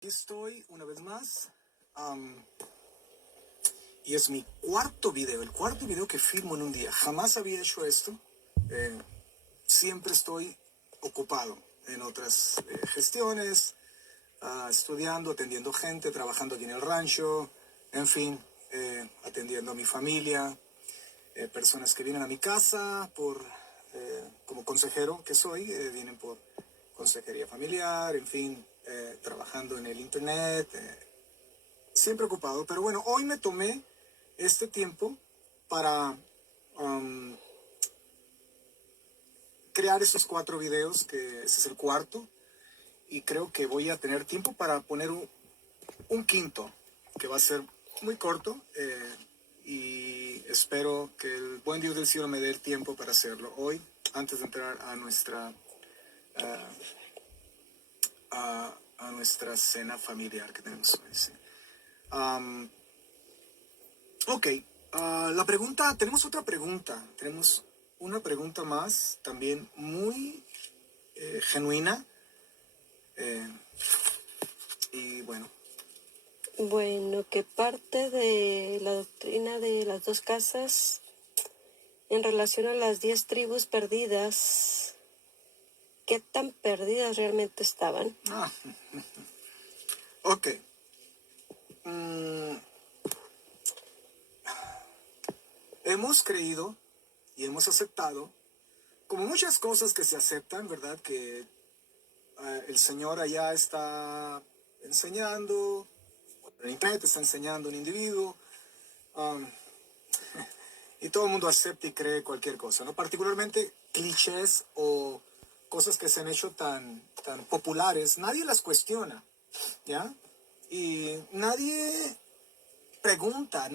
Aquí estoy una vez más. Y es mi cuarto video, el cuarto video que filmo en un día. Jamás había hecho esto. Siempre estoy ocupado en otras gestiones, estudiando, atendiendo gente, trabajando aquí en el rancho, en fin, atendiendo a mi familia, personas que vienen a mi casa como consejero que soy, vienen por consejería familiar, en fin, trabajando en el internet, siempre ocupado. Pero bueno, hoy me tomé este tiempo para um, crear esos 4 videos, que ese es el cuarto, y creo que voy a tener tiempo para poner un quinto, que va a ser muy corto, y espero que el buen Dios del cielo me dé el tiempo para hacerlo hoy, antes de entrar a nuestra cena familiar que tenemos hoy. ¿Sí? Ok, la pregunta, tenemos otra pregunta, tenemos una pregunta más, también muy genuina, eh, y bueno. Bueno, ¿qué parte de la doctrina de las dos casas en relación a las 10 tribus perdidas, qué tan perdidas realmente estaban? Ok. Mm, hemos creído y hemos aceptado, como muchas cosas que se aceptan, ¿verdad? Que el Señor allá está enseñando, en internet está enseñando un individuo, um, y todo el mundo acepta y cree cualquier cosa, ¿no? Particularmente clichés o cosas que se han hecho tan populares, nadie las cuestiona, ¿ya? Y nadie pregunta,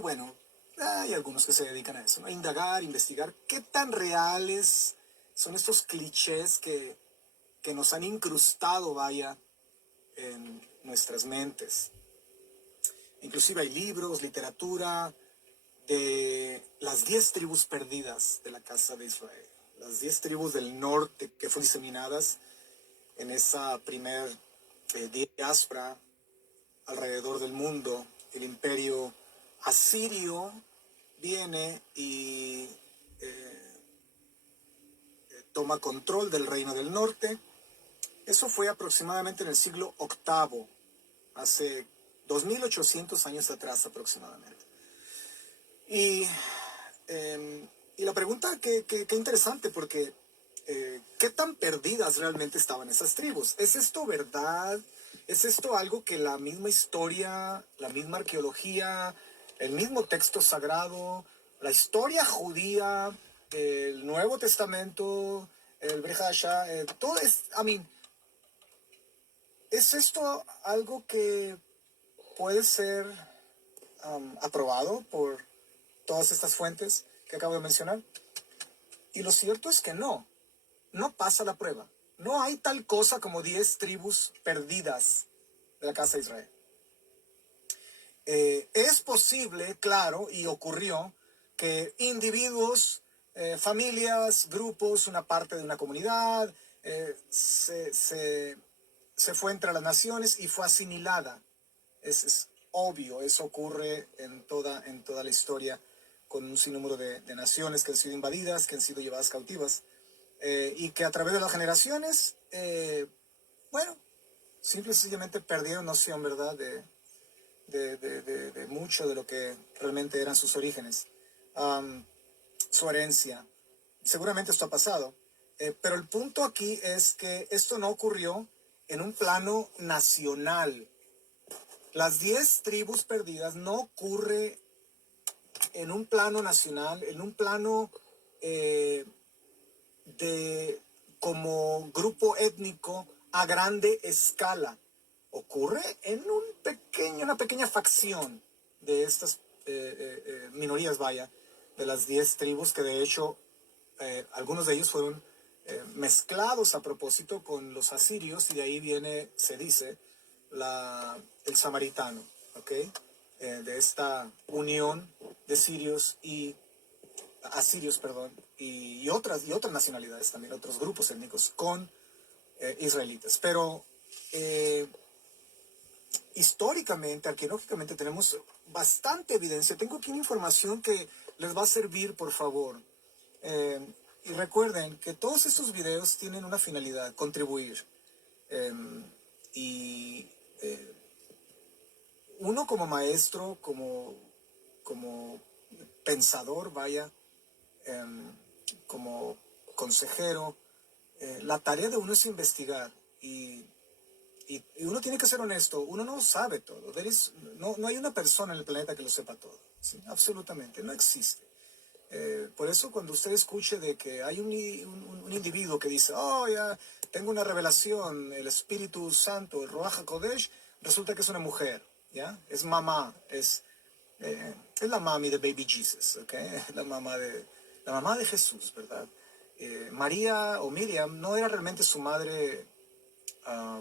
bueno, hay algunos que se dedican a eso, ¿no? A indagar, investigar qué tan reales son estos clichés que nos han incrustado, vaya, en nuestras mentes. Inclusive hay libros, literatura de las 10 tribus perdidas de la casa de Israel, las 10 tribus del norte que fueron diseminadas en esa primer diáspora alrededor del mundo. El imperio asirio viene y toma control del reino del norte. Eso fue aproximadamente en el siglo VIII, hace 2800 años atrás aproximadamente. Y, y la pregunta, que interesante, porque ¿qué tan perdidas realmente estaban esas tribus? ¿Es esto verdad? ¿Es esto algo que la misma historia, la misma arqueología, el mismo texto sagrado, la historia judía, el Nuevo Testamento, el Brit Hadashah, todo es, ¿es esto algo que puede ser aprobado por todas estas fuentes que acabo de mencionar? Y lo cierto es que no pasa la prueba. No hay tal cosa como 10 tribus perdidas de la casa de Israel. Es posible, claro, y ocurrió, que individuos, familias, grupos, una parte de una comunidad, se fue entre las naciones y fue asimilada. Es obvio, eso ocurre en toda la historia, con un sinnúmero de naciones que han sido invadidas, que han sido llevadas cautivas, y que a través de las generaciones, bueno, simple y sencillamente perdieron noción, ¿verdad?, de mucho de lo que realmente eran sus orígenes, su herencia. Seguramente esto ha pasado, pero el punto aquí es que esto no ocurrió en un plano nacional. Las 10 tribus perdidas no ocurre en un plano nacional, en un plano de como grupo étnico a grande escala. Ocurre en una pequeña facción de estas minorías, vaya, de las 10 tribus, que de hecho algunos de ellos fueron mezclados a propósito con los asirios, y de ahí viene, se dice, el samaritano, ¿ok? De esta unión de sirios y asirios, perdón, y otras nacionalidades también, otros grupos étnicos con israelitas. Pero históricamente, arqueológicamente, tenemos bastante evidencia. Tengo aquí una información que les va a servir, por favor. Y recuerden que todos estos videos tienen una finalidad, contribuir. Y uno como maestro, como pensador, vaya, como consejero, la tarea de uno es investigar y uno tiene que ser honesto, uno no sabe todo. No hay una persona en el planeta que lo sepa todo, ¿sí? Absolutamente, no existe. Por eso cuando usted escuche de que hay un individuo que dice, oh, ya tengo una revelación, el Espíritu Santo, el Ruach HaKodesh, resulta que es una mujer, ¿ya? Es mamá, es la mami de Baby Jesus, ¿ok? La mamá de Jesús, ¿verdad? María o Miriam no era realmente su madre,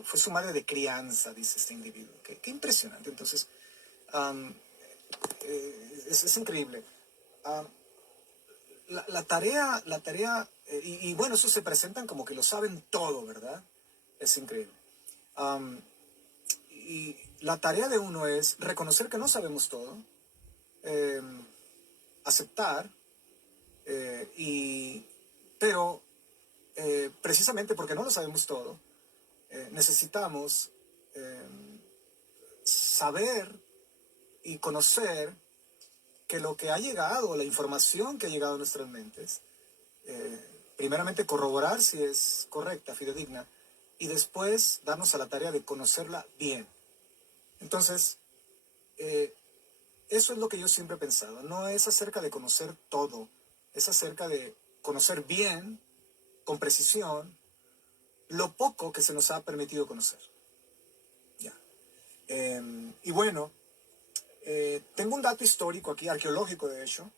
fue su madre de crianza, dice este individuo. Qué impresionante. Entonces, um, es increíble. Um, la tarea y bueno, eso se presentan como que lo saben todo, ¿verdad? Es increíble. Um, y la tarea de uno es reconocer que no sabemos todo, eh, aceptar, pero precisamente porque no lo sabemos todo, necesitamos saber y conocer que lo que ha llegado, la información que ha llegado a nuestras mentes, primeramente corroborar si es correcta, fidedigna, y después darnos a la tarea de conocerla bien. Entonces, eso es lo que yo siempre he pensado. No es acerca de conocer todo, es acerca de conocer bien, con precisión, lo poco que se nos ha permitido conocer. Ya. Y bueno, tengo un dato histórico aquí, arqueológico de hecho,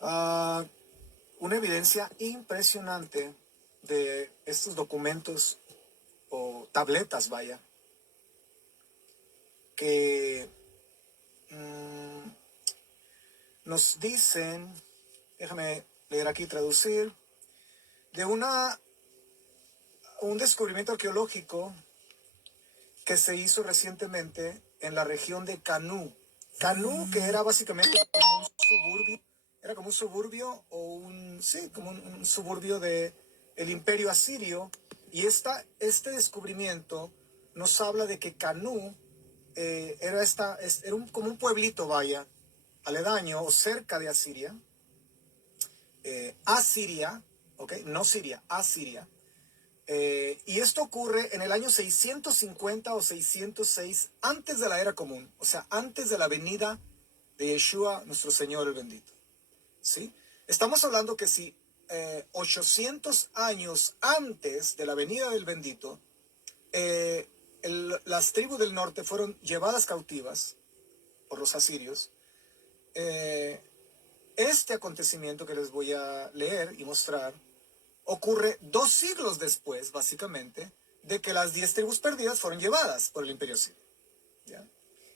una evidencia impresionante de estos documentos o tabletas, vaya, que nos dicen, déjame leer aquí, traducir, de un descubrimiento arqueológico que se hizo recientemente en la región de Canú. Canú, que era básicamente como un suburbio, era como un suburbio sí, como un suburbio de el Imperio Asirio, y este descubrimiento nos habla de que Canú era como un pueblito, vaya, aledaño o cerca de Asiria, Asiria, ¿ok? No Siria, Asiria. Y esto ocurre en el año 650 o 606 antes de la era común, o sea, antes de la venida de Yeshua, nuestro Señor el bendito. ¿Sí? Estamos hablando que si 800 años antes de la venida del bendito, las tribus del norte fueron llevadas cautivas por los asirios, este acontecimiento que les voy a leer y mostrar ocurre 2 siglos después, básicamente, de que las 10 tribus perdidas fueron llevadas por el imperio sirio. ¿Ya?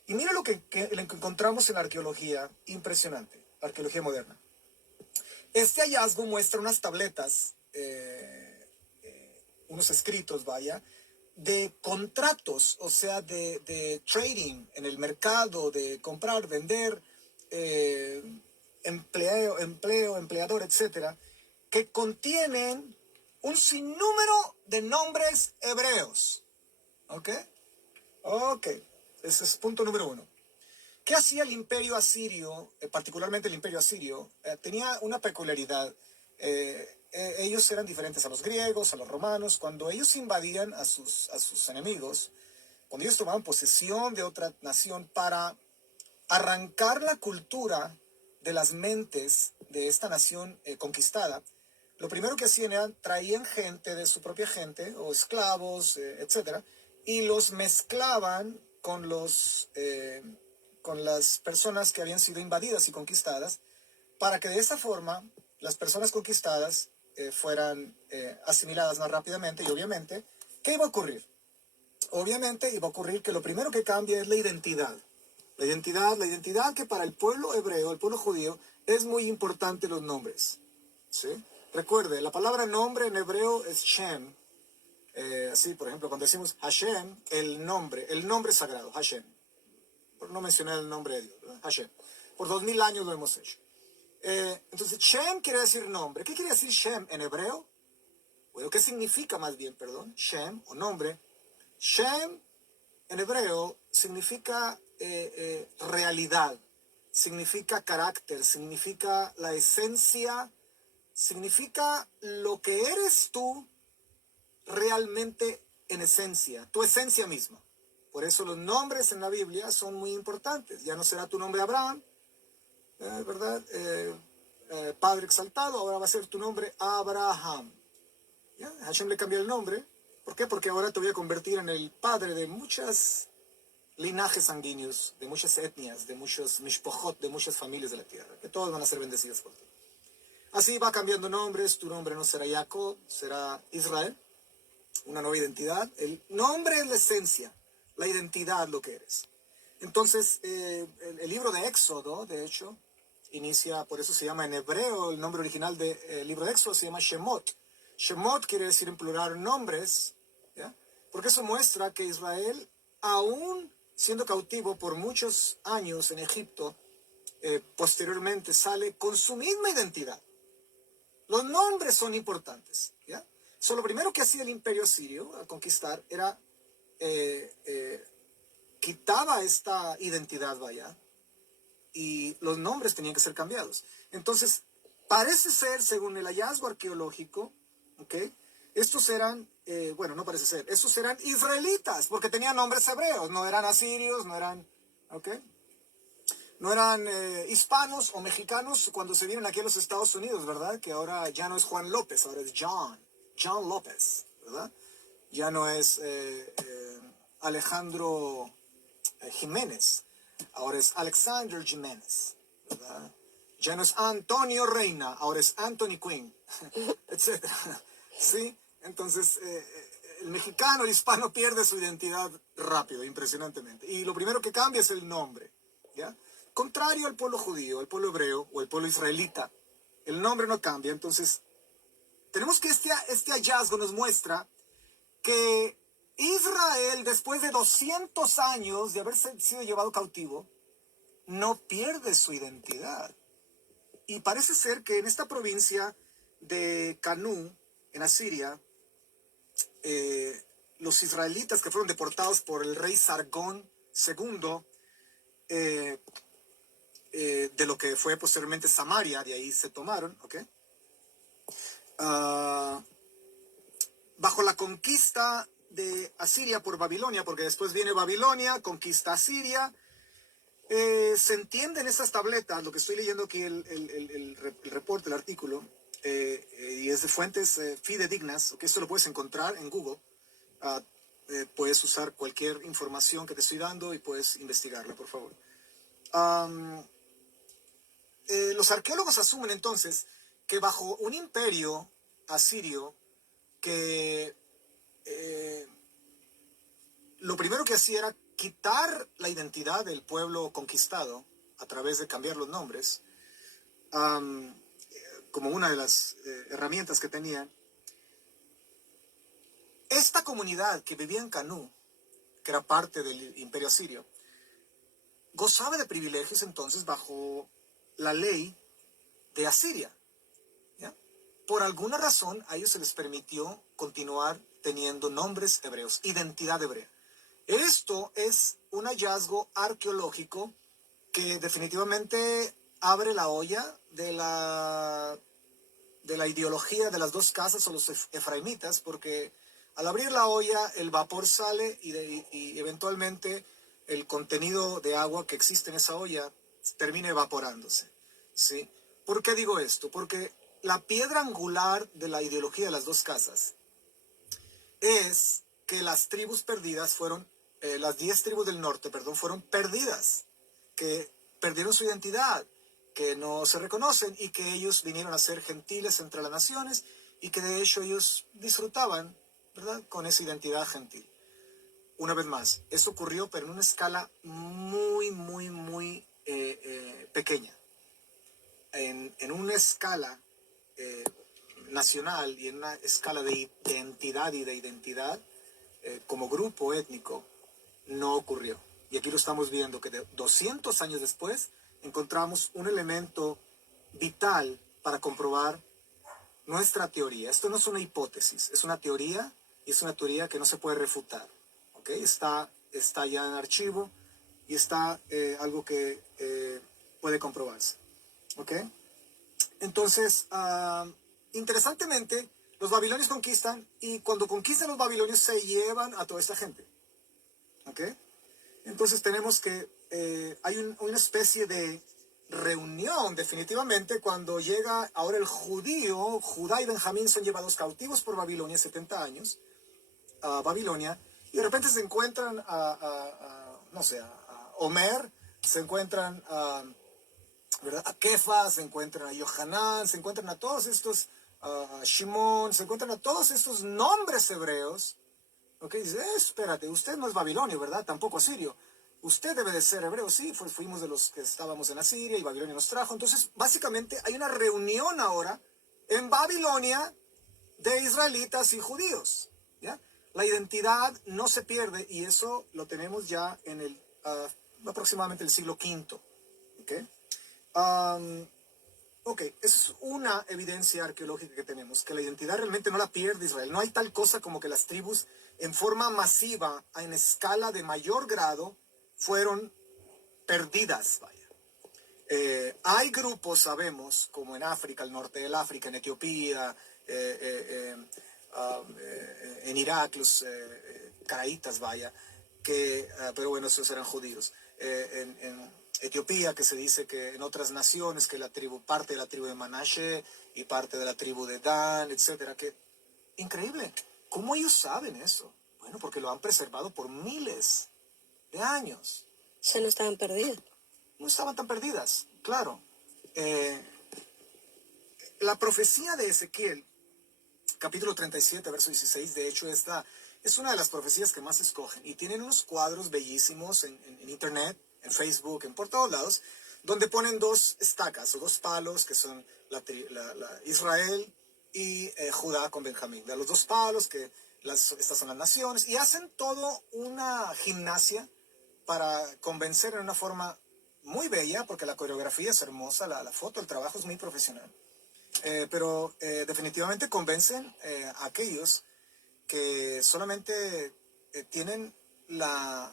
Y mira lo que encontramos en la arqueología impresionante, la arqueología moderna. Este hallazgo muestra unas tabletas, unos escritos, vaya, de contratos, o sea, de trading en el mercado, de comprar, vender, empleador, etcétera, que contienen un sinnúmero de nombres hebreos. ¿Ok? Ok, ese es punto número 1. ¿Qué hacía el imperio asirio, particularmente el imperio asirio? Tenía una peculiaridad. Ellos eran diferentes a los griegos, a los romanos. Cuando ellos invadían a sus enemigos, cuando ellos tomaban posesión de otra nación para arrancar la cultura de las mentes de esta nación conquistada, lo primero que hacían era traían gente de su propia gente, o esclavos, etcétera, y los mezclaban con las personas que habían sido invadidas y conquistadas, para que de esa forma las personas conquistadas fueran asimiladas más rápidamente. Y obviamente, ¿qué iba a ocurrir? Obviamente iba a ocurrir que lo primero que cambia es la identidad. La identidad que para el pueblo hebreo, el pueblo judío, es muy importante los nombres. ¿Sí? Recuerde, la palabra nombre en hebreo es Shem. Así, por ejemplo, cuando decimos Hashem, el nombre sagrado, Hashem. Por no mencionar el nombre de Dios, ¿verdad? Hashem. Por 2000 años lo hemos hecho. Entonces, Shem quiere decir nombre. ¿Qué quiere decir Shem en hebreo? Bueno, ¿qué significa más bien, perdón? Shem, o nombre. Shem en hebreo significa realidad, significa carácter, significa la esencia, significa lo que eres tú realmente en esencia, tu esencia misma. Por eso los nombres en la Biblia son muy importantes. Ya no será tu nombre Abraham, ¿verdad? Padre exaltado, ahora va a ser tu nombre Abraham. ¿Ya? Hashem le cambió el nombre. ¿Por qué? Porque ahora te voy a convertir en el padre de muchos linajes sanguíneos, de muchas etnias, de muchos mishpochot, de muchas familias de la tierra, que todos van a ser bendecidos por ti. Así va cambiando nombres. Tu nombre no será Jacob, será Israel, una nueva identidad. El nombre es la esencia, la identidad, lo que eres. Entonces, el libro de Éxodo, de hecho, inicia, por eso se llama en hebreo, el nombre original del libro de Éxodo se llama Shemot. Shemot quiere decir en plural nombres, ¿ya? Porque eso muestra que Israel, aún siendo cautivo por muchos años en Egipto, posteriormente sale con su misma identidad. Los nombres son importantes, ¿ya? Lo primero que hacía el imperio asirio al conquistar era quitaba esta identidad, vaya, y los nombres tenían que ser cambiados. Entonces, parece ser, según el hallazgo arqueológico, ¿ok? Estos eran, bueno, no parece ser, estos eran israelitas, porque tenían nombres hebreos, no eran asirios, no eran, ¿ok? No eran hispanos o mexicanos cuando se vienen aquí a los Estados Unidos, ¿verdad? Que ahora ya no es Juan López, ahora es John López, ¿verdad? Ya no es Alejandro Jiménez, ahora es Alexander Jiménez, ¿verdad? Ya no es Antonio Reina, ahora es Anthony Quinn, etc. ¿Sí? Entonces, el mexicano, el hispano pierde su identidad rápido, impresionantemente. Y lo primero que cambia es el nombre, ¿ya? Contrario al pueblo judío, al pueblo hebreo o al pueblo israelita, el nombre no cambia. Entonces, tenemos que este hallazgo nos muestra que Israel, después de 200 años de haber sido llevado cautivo, no pierde su identidad. Y parece ser que en esta provincia de Canú, en Asiria, los israelitas que fueron deportados por el rey Sargón II, de lo que fue posteriormente Samaria, de ahí se tomaron, ¿ok? Bajo la conquista de Asiria por Babilonia, porque después viene Babilonia, conquista Asiria, se entiende en estas tabletas, lo que estoy leyendo aquí, el reporte, el artículo, y es de fuentes fidedignas, que esto lo puedes encontrar en Google. Puedes usar cualquier información que te estoy dando y puedes investigarla, por favor. Los arqueólogos asumen entonces que bajo un imperio asirio que lo primero que hacía era quitar la identidad del pueblo conquistado a través de cambiar los nombres, como una de las herramientas que tenían. Esta comunidad que vivía en Canú, que era parte del imperio asirio, gozaba de privilegios entonces bajo la ley de Asiria, ¿ya? Por alguna razón a ellos se les permitió continuar teniendo nombres hebreos, identidad hebrea. Esto es un hallazgo arqueológico que definitivamente abre la olla de la ideología de las dos casas o los efraimitas, porque al abrir la olla el vapor sale y eventualmente el contenido de agua que existe en esa olla termina evaporándose, ¿sí? ¿Por qué digo esto? Porque la piedra angular de la ideología de las dos casas es que las tribus perdidas fueron, las 10 tribus del norte, perdón, fueron perdidas, que perdieron su identidad, que no se reconocen y que ellos vinieron a ser gentiles entre las naciones y que de hecho ellos disfrutaban, ¿verdad?, con esa identidad gentil. Una vez más, eso ocurrió pero en una escala muy, muy, muy pequeña. En una escala nacional y en una escala de entidad y de identidad, como grupo étnico, no ocurrió. Y aquí lo estamos viendo, que de 200 años después encontramos un elemento vital para comprobar nuestra teoría. Esto no es una hipótesis, es una teoría, y es una teoría que no se puede refutar. ¿Okay? Está ya en archivo y está algo que puede comprobarse. ¿Okay? Entonces, interesantemente, los babilonios conquistan, y cuando conquistan los babilonios se llevan a toda esta gente. ¿Okay? Entonces tenemos que hay una especie de reunión definitivamente cuando llega ahora el judío. Judá y Benjamín son llevados cautivos por Babilonia 70 años a Babilonia, y de repente se encuentran no sé, a Homer, se encuentran ¿verdad? A Kefa, se encuentran a Yohanan, se encuentran a todos estos, a Shimón, se encuentran a todos estos nombres hebreos. Okay, dice, espérate, usted no es babilonio, ¿verdad? Tampoco asirio. Usted debe de ser hebreo, sí, fuimos de los que estábamos en Asiria y Babilonia nos trajo. Entonces, básicamente hay una reunión ahora en Babilonia de israelitas y judíos, ¿ya? La identidad no se pierde, y eso lo tenemos ya en el aproximadamente el siglo V. ¿Okay? Ok, es una evidencia arqueológica que tenemos, que la identidad realmente no la pierde Israel. No hay tal cosa como que las tribus en forma masiva, en escala de mayor grado, fueron perdidas, vaya. Hay grupos, sabemos, como en África, el norte del África, en Etiopía, en Irak, los caraítas, vaya, pero bueno, esos eran judíos. En Etiopía, que se dice que en otras naciones, que parte de la tribu de Manashe y parte de la tribu de Dan, etcétera, que increíble. ¿Cómo ellos saben eso? Bueno, porque lo han preservado por miles de años. Se no estaban perdidas. No estaban tan perdidas, claro. La profecía de Ezequiel, capítulo 37, verso 16, de hecho es una de las profecías que más escogen, y tienen unos cuadros bellísimos en internet, en Facebook, por todos lados, donde ponen dos estacas o dos palos que son Israel y Judá con Benjamín. De los dos palos, que estas son las naciones, y hacen todo una gimnasia para convencer en una forma muy bella, porque la coreografía es hermosa, la foto, el trabajo es muy profesional. Pero definitivamente convencen a aquellos que solamente tienen la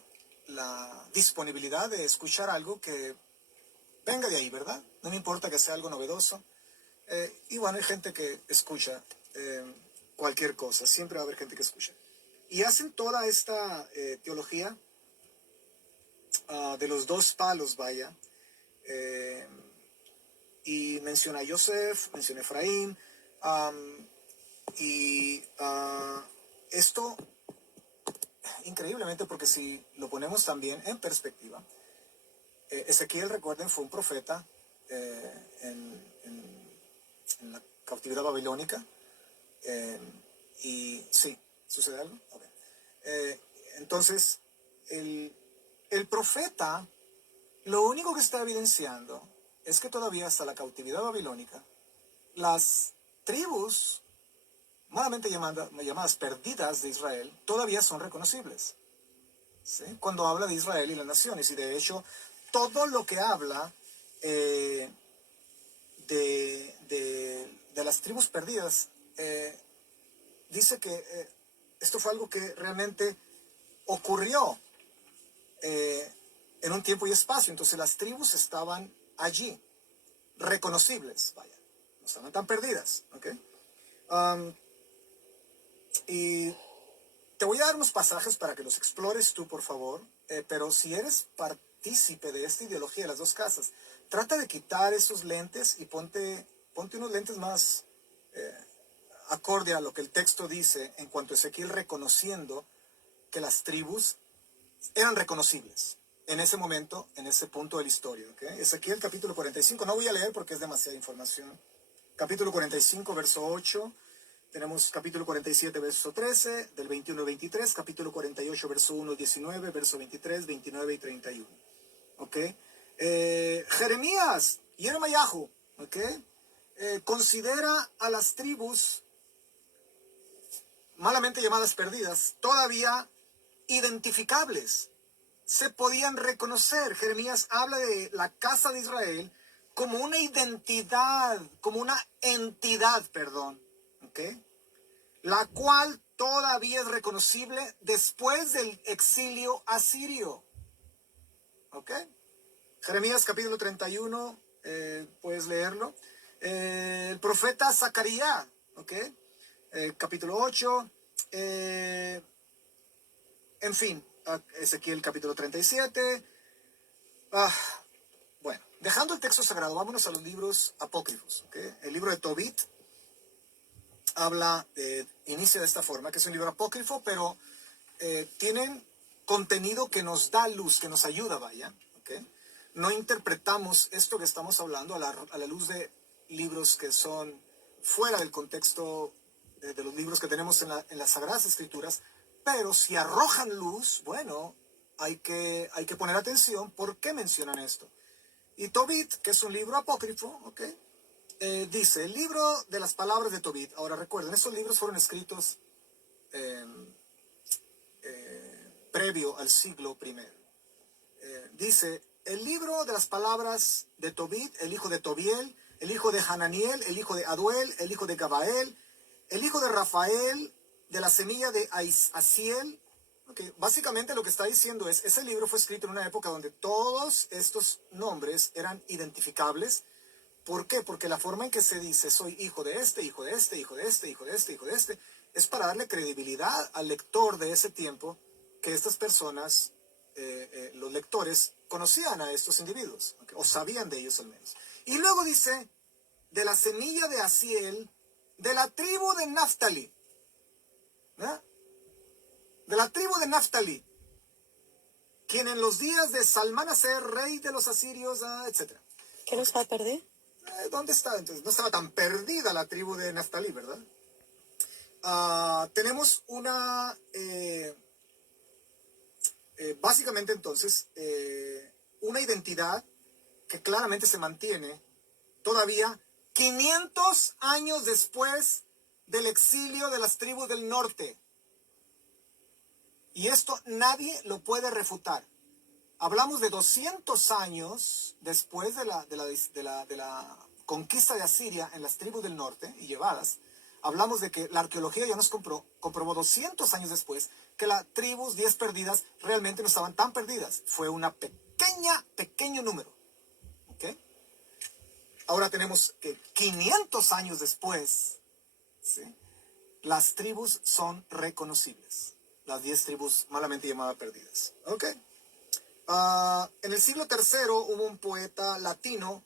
disponibilidad de escuchar algo que venga de ahí, ¿verdad? No me importa que sea algo novedoso. Y bueno, hay gente que escucha cualquier cosa, siempre va a haber gente que escucha. Y hacen toda esta teología de los dos palos, vaya. Y menciona a Yosef, menciona a Efraín, y esto, increíblemente, porque si lo ponemos también en perspectiva, Ezequiel, recuerden, fue un profeta en la cautividad babilónica, y sí, ¿sucede algo? Okay. Entonces, el profeta, lo único que está evidenciando es que todavía hasta la cautividad babilónica, las tribus malamente llamadas perdidas de Israel todavía son reconocibles, ¿sí? Cuando habla de Israel y las naciones, y de hecho todo lo que habla de las tribus perdidas dice que esto fue algo que realmente ocurrió en un tiempo y espacio. Entonces las tribus estaban allí, reconocibles, vaya, no estaban tan perdidas, ¿ok? Y te voy a dar unos pasajes para que los explores tú, por favor, pero si eres partícipe de esta ideología de las dos casas, trata de quitar esos lentes y ponte unos lentes más acorde a lo que el texto dice en cuanto a Ezequiel reconociendo que las tribus eran reconocibles en ese momento, en ese punto de la historia. ¿Okay? Ezequiel capítulo 45, no voy a leer porque es demasiada información. Capítulo 45, verso 8. Tenemos capítulo 47, verso 13, del 21 al 23, capítulo 48, verso 1 al 19, verso 23, 29 y 31. ¿Ok? Jeremías, Yeremayahu, ¿ok? considera a las tribus malamente llamadas perdidas todavía identificables. Se podían reconocer. Jeremías habla de la casa de Israel como una identidad, como una entidad, perdón, ¿ok? La cual todavía es reconocible después del exilio asirio, ¿ok? Jeremías capítulo 31, puedes leerlo. El profeta Zacarías, ¿ok? Capítulo 8, en fin, Ezequiel capítulo 37. Bueno, dejando el texto sagrado, vámonos a los libros apócrifos, ¿ok? El libro de Tobit inicia de esta forma, que es un libro apócrifo, pero tienen contenido que nos da luz, que nos ayuda, vaya, ¿ok? No interpretamos esto que estamos hablando a la luz de libros que son fuera del contexto de los libros que tenemos en las Sagradas Escrituras, pero si arrojan luz, bueno, hay que poner atención por qué mencionan esto. Y Tobit, que es un libro apócrifo, ¿ok? Dice, el libro de las palabras de Tobit. Ahora recuerden, estos libros fueron escritos previo al siglo I. Dice, el libro de las palabras de Tobit, el hijo de Tobiel, el hijo de Hananiel, el hijo de Aduel, el hijo de Gabael, el hijo de Rafael, de la semilla de Asiel. Okay. Básicamente lo que está diciendo es, ese libro fue escrito en una época donde todos estos nombres eran identificables. ¿Por qué? Porque la forma en que se dice, soy hijo de este, hijo de este, hijo de este, hijo de este, hijo de este, es para darle credibilidad al lector de ese tiempo, que estas personas, los lectores, conocían a estos individuos, ¿okay? O sabían de ellos al menos. Y luego dice, de la semilla de Asiel, de la tribu de Naftali, ¿eh? De la tribu de Naftali, quien en los días de Salmanaser, rey de los asirios, etc. ¿Qué nos va a perder? ¿Dónde está? Entonces, no estaba tan perdida la tribu de Naftali, ¿verdad? Tenemos una... básicamente entonces, una identidad que claramente se mantiene todavía 500 años después del exilio de las tribus del norte. Y esto nadie lo puede refutar. Hablamos de 200 años después de la conquista de Asiria en las tribus del norte y llevadas. Hablamos de que la arqueología ya nos comprobó 200 años después que las tribus 10 perdidas realmente no estaban tan perdidas. Fue una pequeño número. ¿Okay? Ahora tenemos que 500 años después, ¿sí? Las tribus son reconocibles. Las 10 tribus malamente llamadas perdidas. ¿Ok? En el siglo III hubo un poeta latino,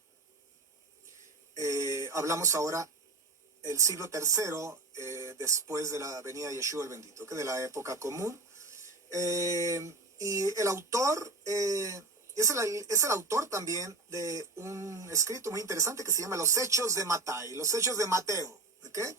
hablamos ahora el siglo III, después de la venida de Yeshua el bendito, que de la época común. Y el autor es el autor también de un escrito muy interesante que se llama Los Hechos de Matai, Los Hechos de Mateo. ¿Okay?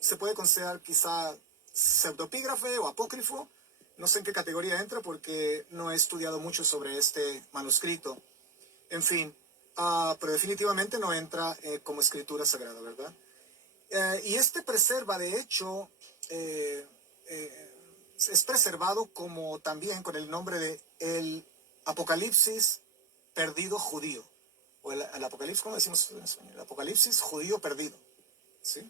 Se puede considerar quizá pseudopígrafe o apócrifo. No sé en qué categoría entra porque no he estudiado mucho sobre este manuscrito. En fin, pero definitivamente no entra como escritura sagrada, ¿verdad? Y este preserva, de hecho, es preservado como también con el nombre de el Apocalipsis perdido judío. O el Apocalipsis, ¿cómo decimos en español? El Apocalipsis judío perdido. ¿Sí?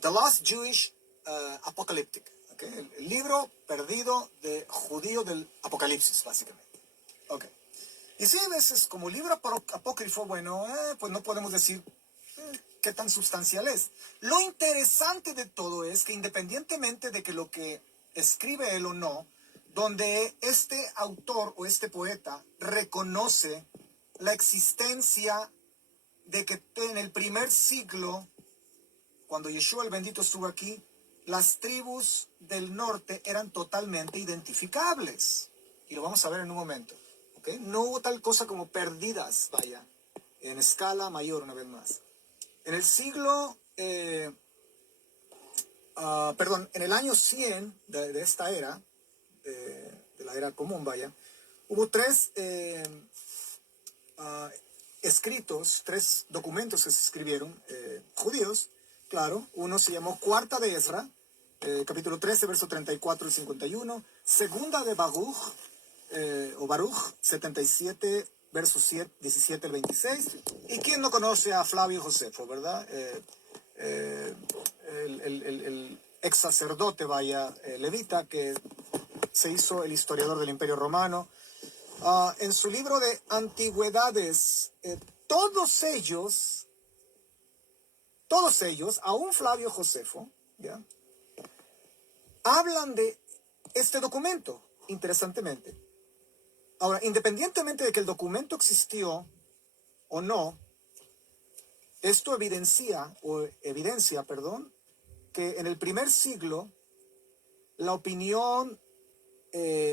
The Lost Jewish Apocalyptic. ¿Okay? El libro perdido de judío del Apocalipsis, básicamente. Okay. Y si hay veces como libro apócrifo, bueno, pues no podemos decir qué tan sustancial es. Lo interesante de todo es que independientemente de que lo que escribe él o no, donde este autor o este poeta reconoce la existencia de que en el primer siglo, cuando Yeshua el bendito estuvo aquí, las tribus del norte eran totalmente identificables. Y lo vamos a ver en un momento. ¿Okay? No hubo tal cosa como perdidas, vaya, en escala mayor una vez más. En el siglo, en el año 100 de esta era, de la era común, vaya, hubo tres ah, escritos, 3 documentos que se escribieron, judíos, claro. Uno se llamó Cuarta de Ezra, capítulo 13, verso 34 y 51. Segunda de Baruch, o Baruch, 77, versos 17 al 26. ¿Y quién no conoce a Flavio Josefo, verdad? El ex sacerdote, levita, que se hizo el historiador del Imperio Romano. En su libro de Antigüedades, todos ellos, aún Flavio Josefo, ¿ya?, hablan de este documento, interesantemente. Ahora, independientemente de que el documento existió o no, esto evidencia, que en el primer siglo la opinión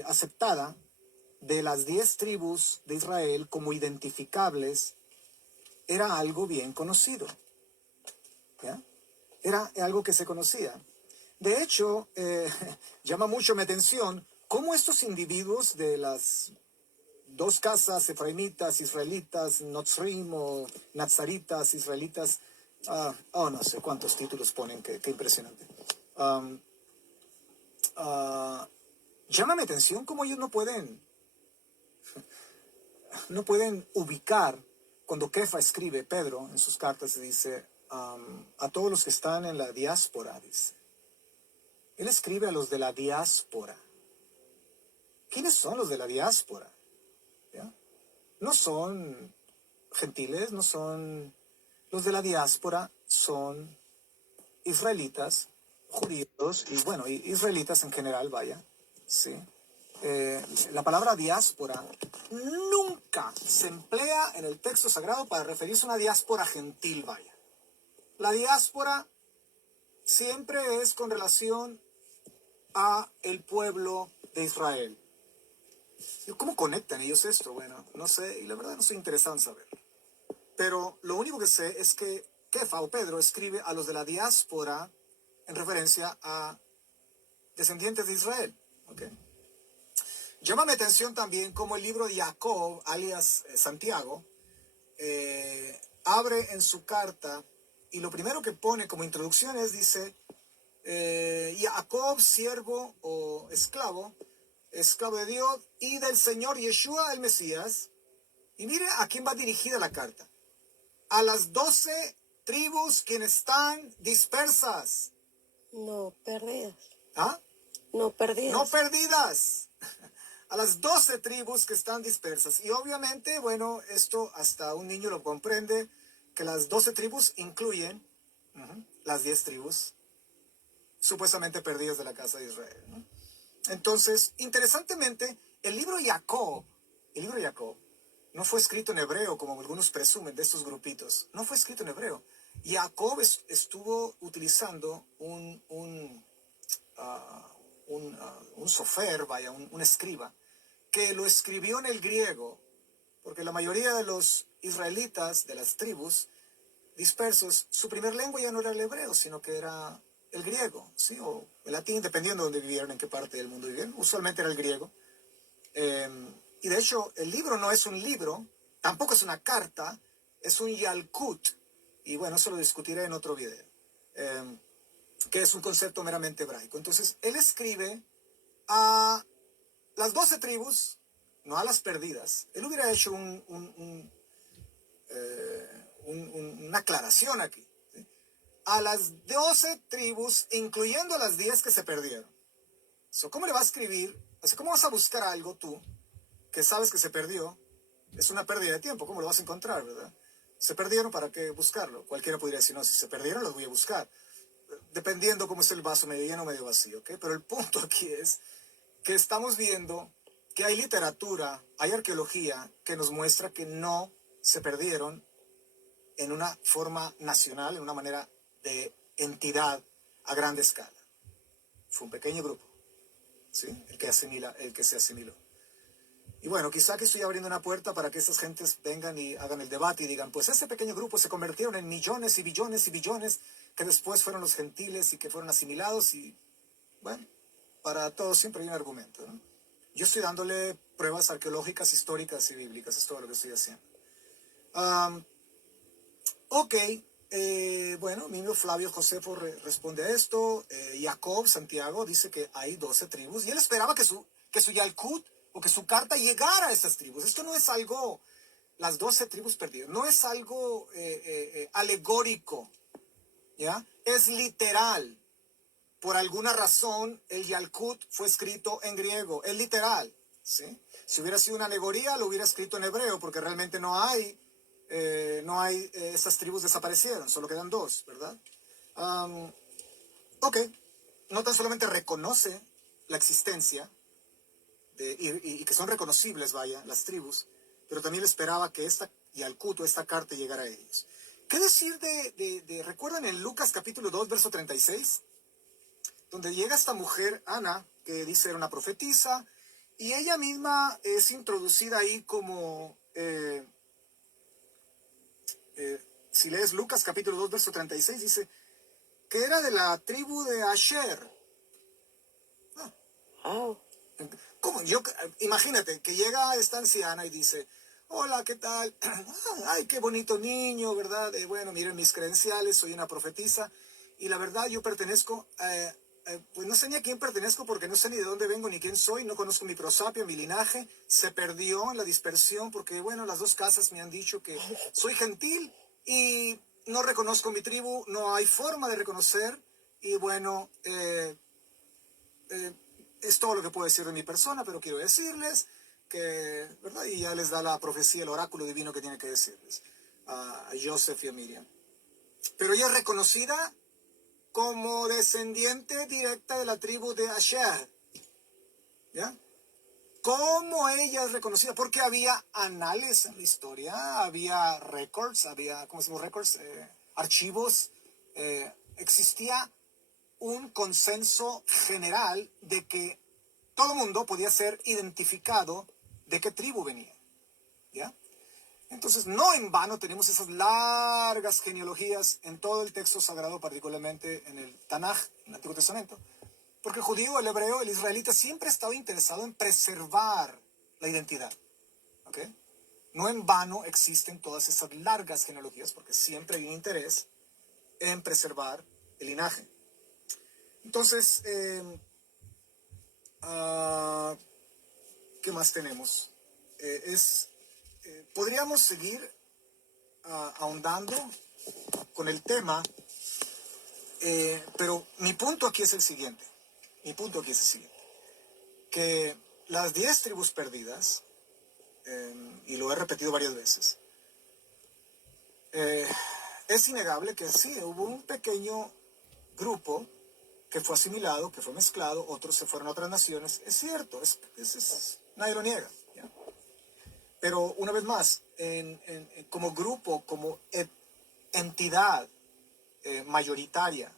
aceptada de las 10 tribus de Israel como identificables era algo bien conocido, ¿ya? Era algo que se conocía. De hecho, llama mucho mi atención cómo estos individuos de las 2 casas efraimitas, israelitas, Notzrim o nazaritas, israelitas, no sé cuántos títulos ponen, qué impresionante. Llama mi atención cómo ellos no pueden ubicar, cuando Kefa escribe, Pedro en sus cartas dice, a todos los que están en la diáspora, dice. Él escribe a los de la diáspora. ¿Quiénes son los de la diáspora? ¿Ya? No son gentiles, no son... Los de la diáspora son israelitas, judíos, y bueno, israelitas en general, vaya, ¿sí? La palabra diáspora nunca se emplea en el texto sagrado para referirse a una diáspora gentil, vaya. La diáspora siempre es con relación a el pueblo de Israel. ¿Cómo conectan ellos esto? Bueno, no sé, y la verdad no soy interesado en saber. Pero lo único que sé es que Kefa o Pedro escribe a los de la diáspora en referencia a descendientes de Israel. ¿Okay? Llama mi atención también cómo el libro de Jacob, alias Santiago, abre en su carta y lo primero que pone como introducción dice, Jacob, siervo o esclavo de Dios y del Señor Yeshua el Mesías. Y mire a quién va dirigida la carta. A las 12 tribus quienes están dispersas. No perdidas. ¿Ah? No perdidas. No perdidas. A las 12 tribus que están dispersas. Y obviamente, bueno, esto hasta un niño lo comprende, que las 12 tribus incluyen las 10 tribus supuestamente perdidas de la casa de Israel, ¿no? Entonces, interesantemente, el libro Jacob no fue escrito en hebreo, como algunos presumen de estos grupitos. No fue escrito en hebreo. Jacob estuvo utilizando un sofer, vaya, un escriba, que lo escribió en el griego, porque la mayoría de los israelitas, de las tribus dispersos, su primer lengua ya no era el hebreo, sino que era el griego, ¿sí? O el latín, dependiendo de dónde vivieran, en qué parte del mundo vivieran. Usualmente era el griego. Y de hecho, el libro no es un libro, tampoco es una carta, es un Yalkut. Y bueno, eso lo discutiré en otro video, que es un concepto meramente hebraico. Entonces, él escribe a las 12 tribus, no a las perdidas. Él hubiera hecho una aclaración aquí. ¿Sí? A las 12 tribus, incluyendo las 10 que se perdieron. ¿Cómo le va a escribir? O sea, ¿cómo vas a buscar algo tú que sabes que se perdió? Es una pérdida de tiempo. ¿Cómo lo vas a encontrar, verdad? Se perdieron, ¿para qué buscarlo? Cualquiera podría decir, no, si se perdieron los voy a buscar. Dependiendo cómo es el vaso, medio lleno o medio vacío, ¿ok? Pero el punto aquí es que estamos viendo que hay literatura, hay arqueología que nos muestra que no se perdieron en una forma nacional, en una manera de entidad a gran escala. Fue un pequeño grupo, ¿sí? el que se asimiló. Y bueno, quizá que estoy abriendo una puerta para que esas gentes vengan y hagan el debate y digan, pues ese pequeño grupo se convirtieron en millones y billones y billones que después fueron los gentiles y que fueron asimilados y, bueno, para todo siempre hay un argumento, ¿no? Yo estoy dándole pruebas arqueológicas, históricas y bíblicas, es todo lo que estoy haciendo. Am, ok, bueno, mismo Flavio Josefo responde a esto. Jacob Santiago dice que hay 12 tribus y él esperaba que su Yalkut o que su carta llegara a esas tribus. Esto no es algo, las 12 tribus perdidas, no es algo alegórico, ¿ya? Es literal. Por alguna razón, el Yalkut fue escrito en griego, es literal, ¿sí? Si hubiera sido una alegoría, lo hubiera escrito en hebreo, porque realmente estas tribus desaparecieron, solo quedan 2, ¿verdad? Ok, no tan solamente reconoce la existencia, y que son reconocibles, vaya, las tribus, pero también esperaba que esta Yalkut o esta carta llegara a ellos. ¿Qué decir recuerdan en Lucas capítulo 2, verso 36? Donde llega esta mujer, Ana, que dice era una profetisa, y ella misma es introducida ahí como, si lees Lucas capítulo 2, verso 36, dice que era de la tribu de Asher. Wow. ¿Cómo? Imagínate que llega esta anciana y dice, hola, ¿qué tal? Ay, qué bonito niño, ¿verdad? Bueno, miren mis credenciales, soy una profetisa, y la verdad yo pertenezco, pues no sé ni a quién pertenezco porque no sé ni de dónde vengo ni quién soy, no conozco mi prosapio, mi linaje, se perdió en la dispersión porque, bueno, las 2 casas me han dicho que soy gentil y no reconozco mi tribu, no hay forma de reconocer, y bueno, es todo lo que puedo decir de mi persona, pero quiero decirles que, ¿verdad? Y ya les da la profecía, el oráculo divino que tiene que decirles a Joseph y a Miriam. Pero ella es reconocida como descendiente directa de la tribu de Asher, ¿ya? ¿Cómo ella es reconocida? Porque había anales en la historia, había records, había, ¿cómo se llama? Records, archivos, existía un consenso general de que todo mundo podía ser identificado de qué tribu venía, ¿ya? Entonces, no en vano tenemos esas largas genealogías en todo el texto sagrado, particularmente en el Tanaj, en el Antiguo Testamento, porque el judío, el hebreo, el israelita siempre ha estado interesado en preservar la identidad, ¿ok? No en vano existen todas esas largas genealogías, porque siempre hay un interés en preservar el linaje. Entonces, ¿qué más tenemos? Podríamos seguir ahondando con el tema, pero mi punto aquí es el siguiente. Que las 10 tribus perdidas, y lo he repetido varias veces, es innegable que sí, hubo un pequeño grupo que fue asimilado, que fue mezclado, otros se fueron a otras naciones. Es cierto, nadie lo niega, ¿ya? Pero una vez más, como grupo, como entidad mayoritaria